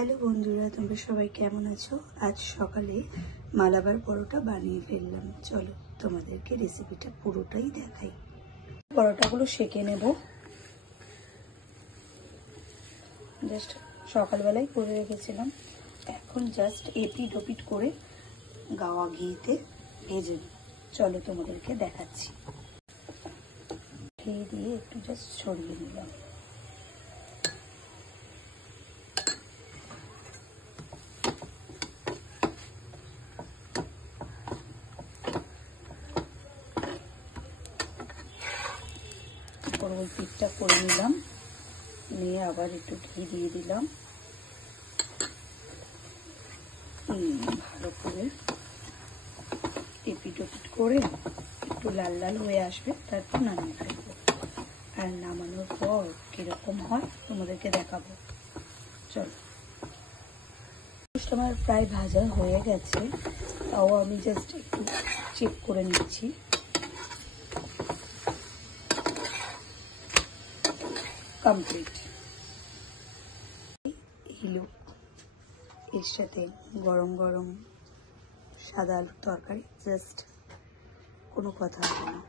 Hello বন্ধুরা, তোমরা সবাই কেমন আছো? আজ সকালে মালাবার পরোটা বানিয়ে ফেললাম। চলো তোমাদেরকে রেসিপিটা পুরোটাই দেখাই। পরোটাগুলো সেঁকে নেব। জাস্ট সকালবেলায় করে রেখেছিলাম, এখন জাস্ট এপিট ওপিট করে গাওয়া ঘিতে ভেজে নেব। চলো তোমাদেরকে দেখাচ্ছি। ঘি দিয়ে একটু জাস্ট ছড়িয়ে নিলাম। ওই পিঠটা করে নিলাম, নিয়ে আবার একটু ঘি দিয়ে দিলাম। ভালো করে এপিট ওপিট করে একটু লাল লাল হয়ে আসবে, তারপর নামিয়ে ফেলবো। আর নামানোর পর কিরকম হয় তোমাদেরকে দেখাবো। চলো, আমার প্রায় ভাজা হয়ে গেছে, তাও আমি জাস্ট একটু চেক করে নিচ্ছি। কমপ্লিট। এর সাথে গরম গরম সাদা আলুর তরকারি, জাস্ট কোনো কথা হবে না।